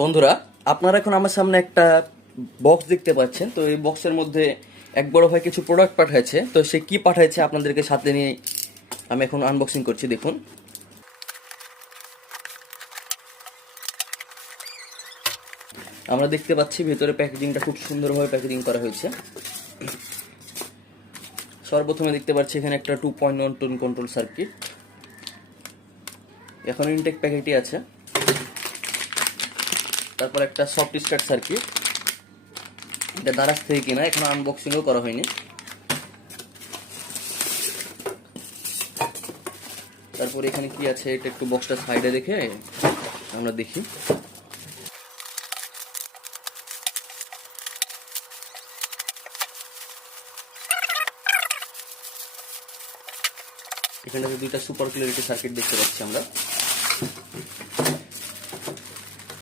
বন্ধুরা, আপনারা এখন আমার সামনে একটা বক্স দেখতে পাচ্ছেন। তো এই বক্সের মধ্যে এক বড় ভাই কিছু প্রোডাক্ট পাঠাইছে। তো সে কি পাঠাইছে আপনাদেরকে সাথে নিয়ে আমি এখন আনবক্সিং করছি। দেখুন, আমরা দেখতে পাচ্ছি ভেতরে প্যাকেজিংটা খুব সুন্দরভাবে প্যাকেজিং করা হয়েছে। সর্বপ্রথমে দেখতে পাচ্ছি এখানে একটা 2.1 টন কন্ট্রোল সার্কিট। এখন ইনটেক প্যাকেটই আছে। তারপর একটা সফট স্টার্ট সার্কিট, এটা দারাজ থেকে কিনা, এখনো আনবক্সিংও করা হয়নি। তারপর এখানে কি আছে এটা একটু বক্সটা সাইডে রেখে আমরা দেখি। এখানে দুইটা সুপার ক্লিয়ারিটি সার্কিট দেখতে পাচ্ছি আমরা।